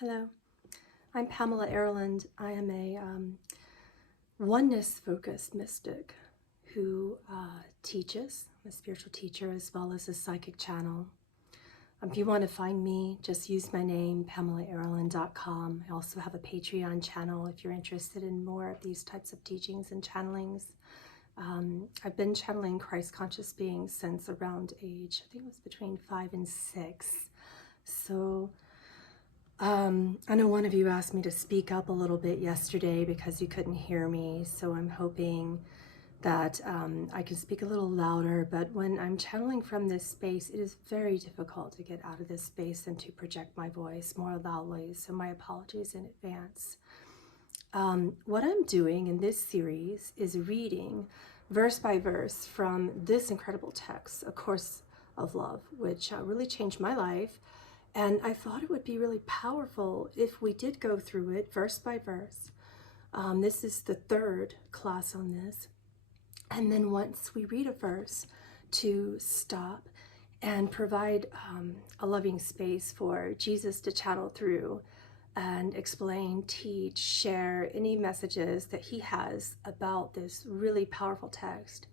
Hello, I'm Pamela Aaralyn. I am a oneness-focused mystic who teaches. I'm a spiritual teacher as well as a psychic channel. If you want to find me, just use my name, PamelaAaralyn.com. I also have a Patreon channel if you're interested in more of these types of teachings and channelings. I've been channeling Christ conscious beings since around age, I think it was between 5 and 6. So I know one of you asked me to speak up a little bit yesterday because you couldn't hear me, so I'm hoping that I can speak a little louder, but when I'm channeling from this space, it is very difficult to get out of this space and to project my voice more loudly, so my apologies in advance. What I'm doing in this series is reading verse by verse from this incredible text, A Course of Love, which really changed my life. And I thought it would be really powerful if we did go through it verse by verse. This is the third class on this. And then once we read a verse, to stop and provide a loving space for Jesus to channel through and explain, teach, share any messages that he has about this really powerful text.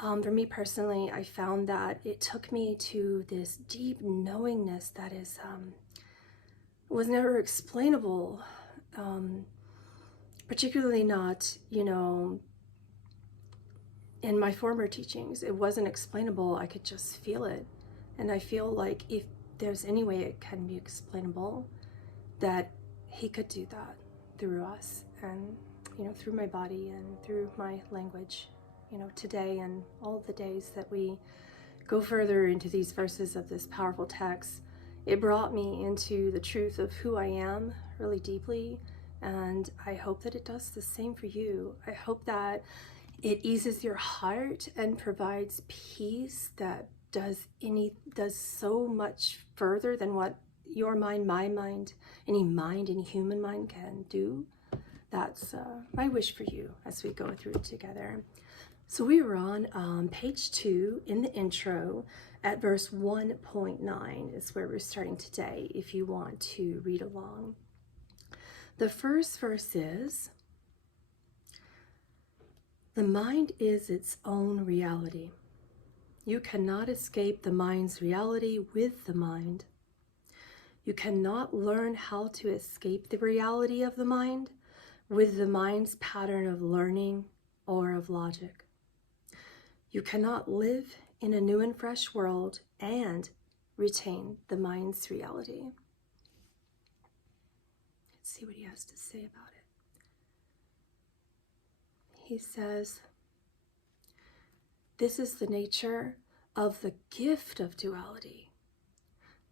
For me personally, I found that it took me to this deep knowingness that is was never explainable, particularly not, in my former teachings. It wasn't explainable. I could just feel it. And I feel like if there's any way it can be explainable, that he could do that through us and, through my body and through my language. Today and all the days that we go further into these verses of this powerful text, it brought me into the truth of who I am really deeply, and I hope that it does the same for you. I hope that it eases your heart and provides peace that does so much further than what your mind, my mind, any human mind can do. That's my wish for you as we go through it together. So we were on page 2 in the intro at verse 1.9 is where we're starting today, if you want to read along. The first verse is, the mind is its own reality. You cannot escape the mind's reality with the mind. You cannot learn how to escape the reality of the mind with the mind's pattern of learning or of logic. You cannot live in a new and fresh world and retain the mind's reality. Let's see what he has to say about it. He says, this is the nature of the gift of duality.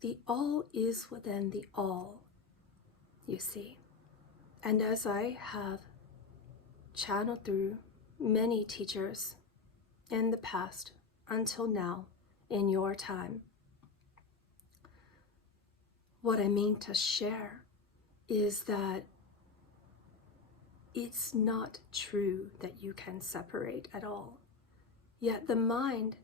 The all is within the all, you see. And as I have channeled through many teachers in the past until now, in your time, what I mean to share is that it's not true that you can separate at all. Yet the mind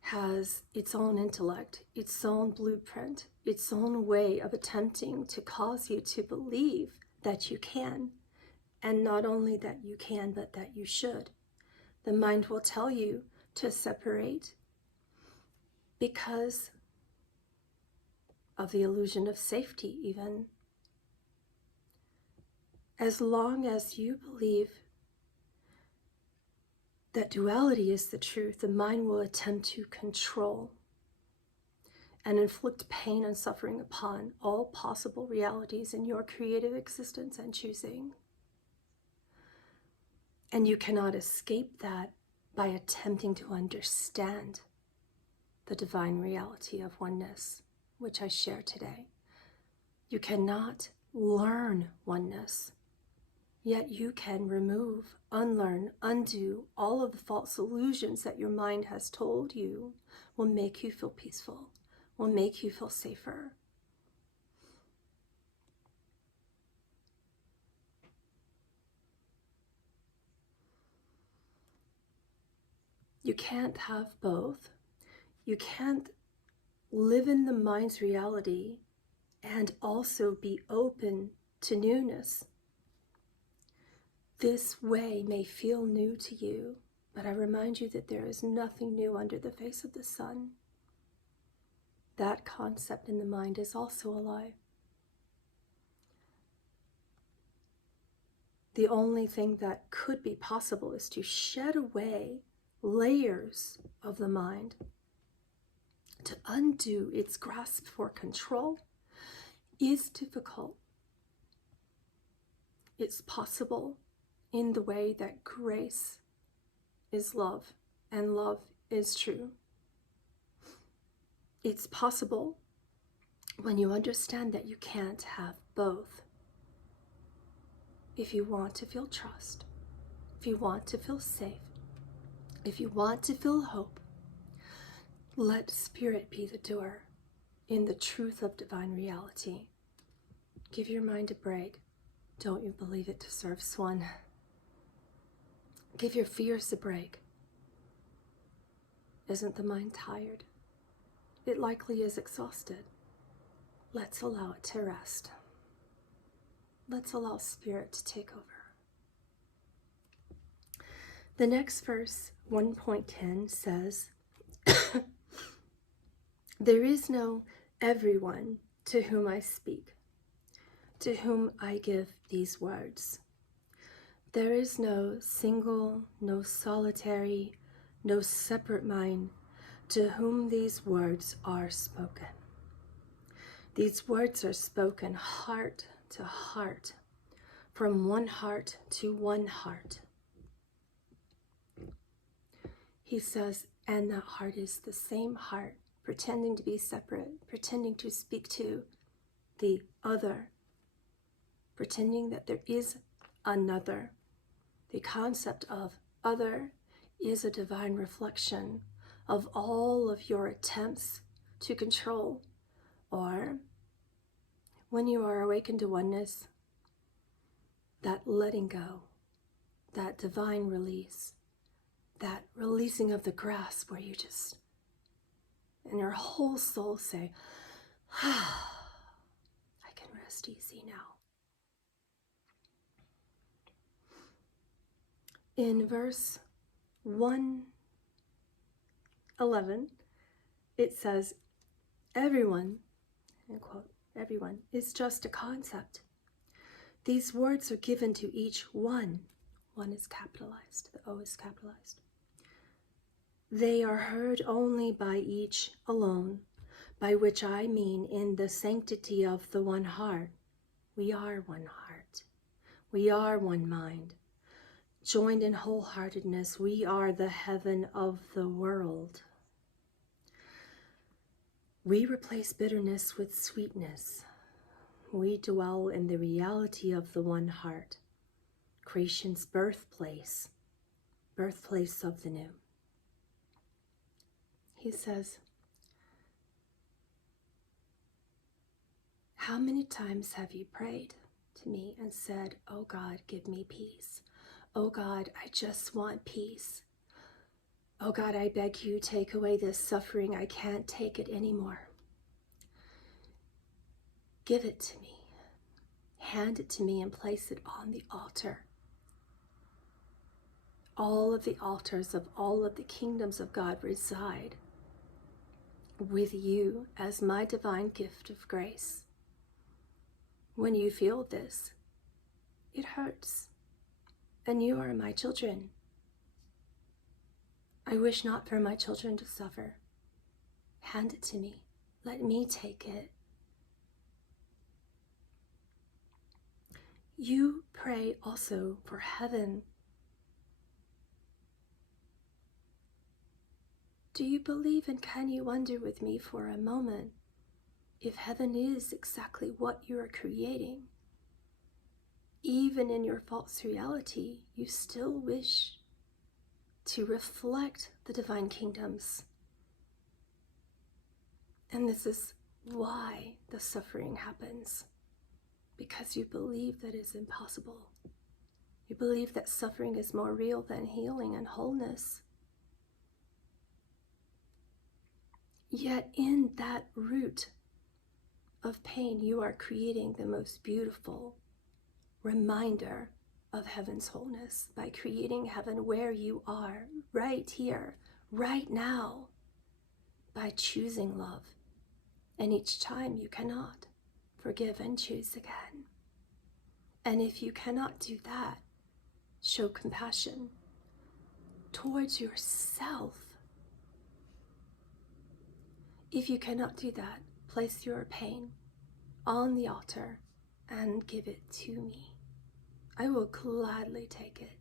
has its own intellect, its own blueprint, its own way of attempting to cause you to believe that you can. And not only that you can, but that you should. The mind will tell you to separate because of the illusion of safety, even. As long as you believe that duality is the truth, the mind will attempt to control and inflict pain and suffering upon all possible realities in your creative existence and choosing. And you cannot escape that by attempting to understand the divine reality of oneness, which I share today. You cannot learn oneness, yet you can remove, unlearn, undo all of the false illusions that your mind has told you will make you feel peaceful, will make you feel safer. You can't have both. You can't live in the mind's reality and also be open to newness. This way may feel new to you, but I remind you that there is nothing new under the face of the sun. That concept in the mind is also a lie. The only thing that could be possible is to shed away layers of the mind, to undo its grasp for control is difficult. It's possible in the way that grace is love and love is true. It's possible when you understand that you can't have both. If you want to feel trust, if you want to feel safe, if you want to feel hope, let Spirit be the doer in the truth of divine reality. Give your mind a break. Don't you believe it deserves one? Give your fears a break. Isn't the mind tired? It likely is exhausted. Let's allow it to rest. Let's allow Spirit to take over. The next verse, 1.10, says, there is no everyone to whom I speak, to whom I give these words. There is no single, no solitary, no separate mind to whom these words are spoken. These words are spoken heart to heart, from one heart to one heart. He says, and that heart is the same heart, pretending to be separate, pretending to speak to the other, pretending that there is another. The concept of other is a divine reflection of all of your attempts to control, or when you are awakened to oneness, that letting go, that divine release, that releasing of the grasp where you just, and your whole soul say, I can rest easy now. In verse 1:11, it says, everyone, end quote, everyone is just a concept. These words are given to each one. One is capitalized, the O is capitalized. They are heard only by each alone, by which I mean in the sanctity of the one heart. We are one heart. We are one mind. Joined in wholeheartedness, we are the heaven of the world. We replace bitterness with sweetness. We dwell in the reality of the one heart, creation's birthplace, birthplace of the new. He says, how many times have you prayed to me and said, oh God, give me peace. Oh God, I just want peace. Oh God, I beg you, take away this suffering. I can't take it anymore. Give it to me. Hand it to me and place it on the altar. All of the altars of all of the kingdoms of God reside with you as my divine gift of grace. When you feel this, it hurts. And you are my children. I wish not for my children to suffer. Hand it to me. Let me take it. You pray also for heaven. Do you believe, and can you wonder with me for a moment if heaven is exactly what you are creating? Even in your false reality, you still wish to reflect the divine kingdoms. And this is why the suffering happens. Because you believe that is impossible. You believe that suffering is more real than healing and wholeness. Yet in that root of pain, you are creating the most beautiful reminder of heaven's wholeness by creating heaven where you are, right here, right now, by choosing love. And each time you cannot, forgive and choose again. And if you cannot do that, show compassion towards yourself. If you cannot do that, place your pain on the altar and give it to me. I will gladly take it.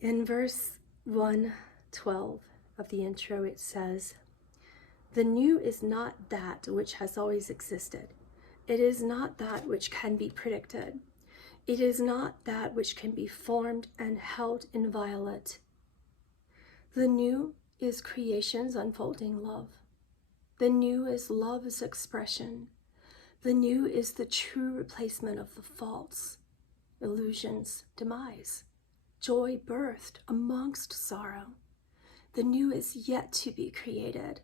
In verse 112 of the intro, it says, "The new is not that which has always existed. It is not that which can be predicted. It is not that which can be formed and held inviolate. The new is creation's unfolding love. The new is love's expression. The new is the true replacement of the false, illusion's demise, joy birthed amongst sorrow. The new is yet to be created,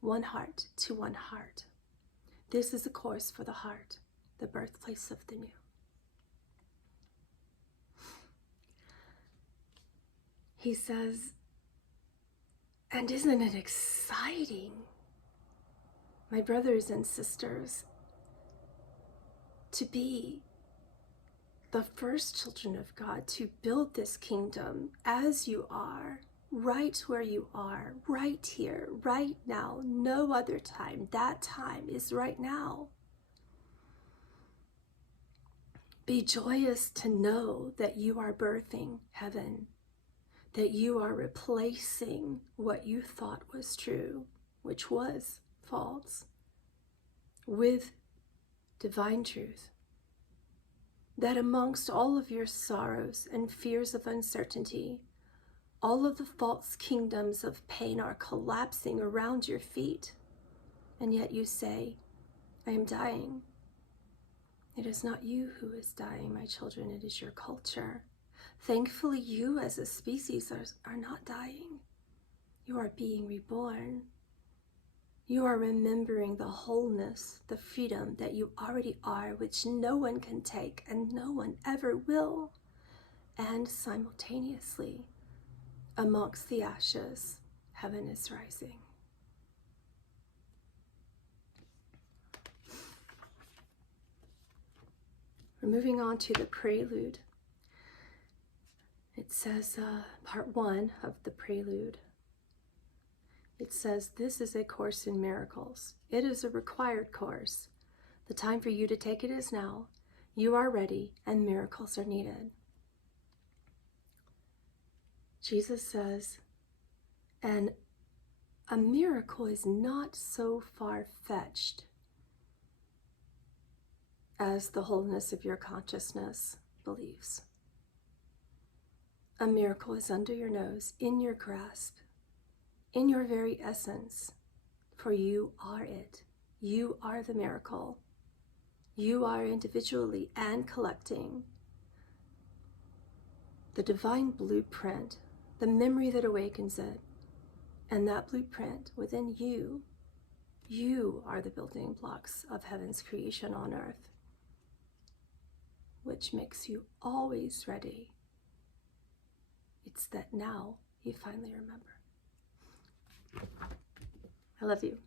one heart to one heart. This is a course for the heart, the birthplace of the new." He says, and isn't it exciting, my brothers and sisters, to be the first children of God, to build this kingdom as you are, right where you are, right here, right now, no other time. That time is right now. Be joyous to know that you are birthing heaven, that you are replacing what you thought was true, which was false, with divine truth. That amongst all of your sorrows and fears of uncertainty, all of the false kingdoms of pain are collapsing around your feet, and yet you say, "I am dying." It is not you who is dying, my children, it is your culture. Thankfully, you as a species are not dying. You are being reborn. You are remembering the wholeness, the freedom that you already are, which no one can take and no one ever will. And simultaneously, amongst the ashes, heaven is rising. We're moving on to the prelude. It says, part 1 of the prelude. It says, "This is a course in miracles. It is a required course. The time for you to take it is now. You are ready, and miracles are needed." Jesus says, and a miracle is not so far-fetched as the wholeness of your consciousness believes. A miracle is under your nose, in your grasp, in your very essence, for you are it. You are the miracle. You are individually and collecting the divine blueprint, the memory that awakens it, and that blueprint within you. You are the building blocks of heaven's creation on earth, which makes you always ready. It's that now you finally remember. I love you.